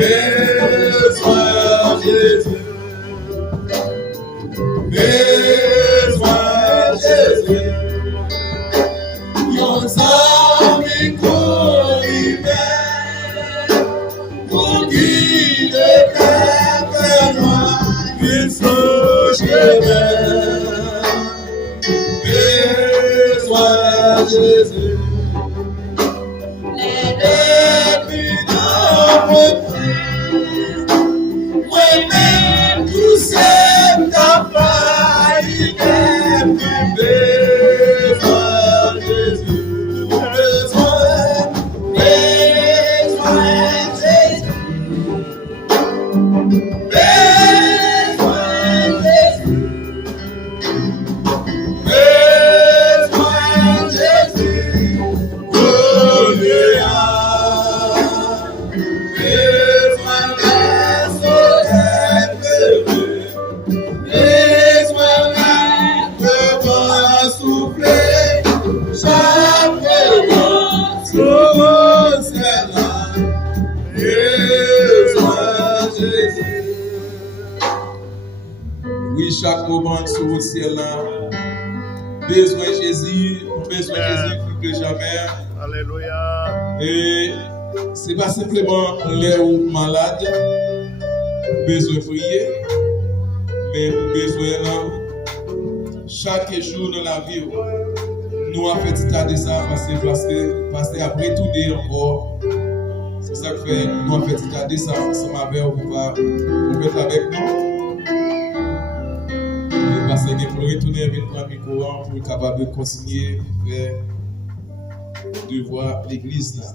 besoin Jésus. Besoin Jésus. Yon zanmi kourive pour guider quelqu'un noir qui se chemin. Besoin Jésus. Les dans mon cœur, moi-même tout seul ta faille, besoin Jésus. Chaque moment sur le ciel là, besoin de Jésus plus que jamais. Alléluia. Et c'est pas simplement les malades, besoin de prier, mais besoin là, chaque jour dans la vie, nous avons fait état de ça parce que après tout dit encore, c'est ça que fait, nous avons fait état de ça ensemble avec vous, pour être avec nous. Parce que pour retourner avec le micro pour être capable de continuer vers de voir l'église là.